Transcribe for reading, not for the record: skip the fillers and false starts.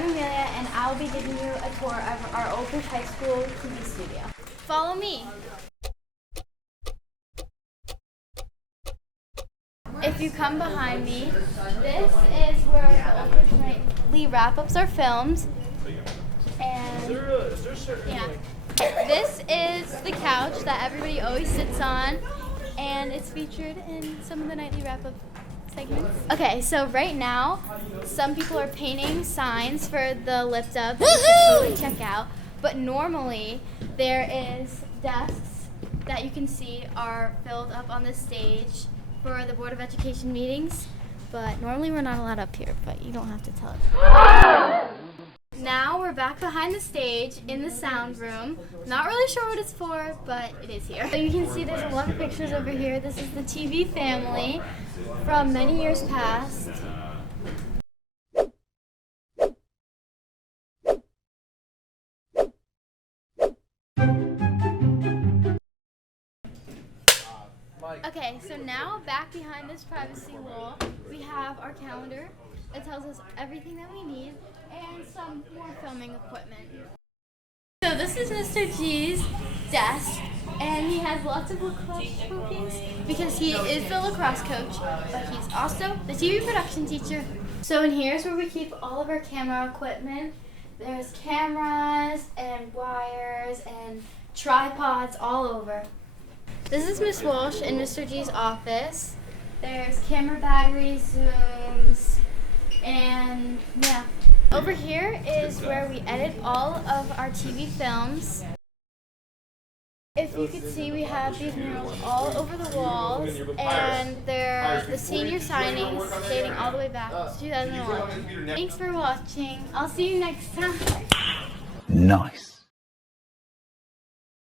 I'm Amelia, and I'll be giving you a tour of our Old Bridge High School TV studio. Follow me. If you come behind me, this is where the Old Bridge nightly wrap-ups are filmed. And yeah, this is the couch that everybody always sits on, and it's featured in some of the nightly wrap-up segments. Okay, so right now, some people are painting signs for the lift up, which you should totally check out. But normally, there is desks that you can see are filled up on the stage for the Board of Education meetings. But normally we're not allowed up here, but you don't have to tell us. Now we're back behind the stage in the sound room. Not really sure what it's for, but it is here. So you can see there's a lot of pictures over here. This is the TV family from many years past. Okay, so now back behind this privacy wall, we have our calendar. It tells us everything that we need and some more filming equipment. So this is Mr. G's desk, and he has lots of lacrosse trophies because he is the lacrosse coach, but he's also the TV production teacher. So in here's where we keep all of our camera equipment. There's cameras and wires and tripods all over. This is Miss Walsh in Mr. G's office. There's camera batteries, zooms, and yeah. Over here is where we edit all of our TV films. If you could see, we have these murals all over the walls, and they're the senior signings dating all the way back to 2011. Thanks for watching. I'll see you next time. Nice.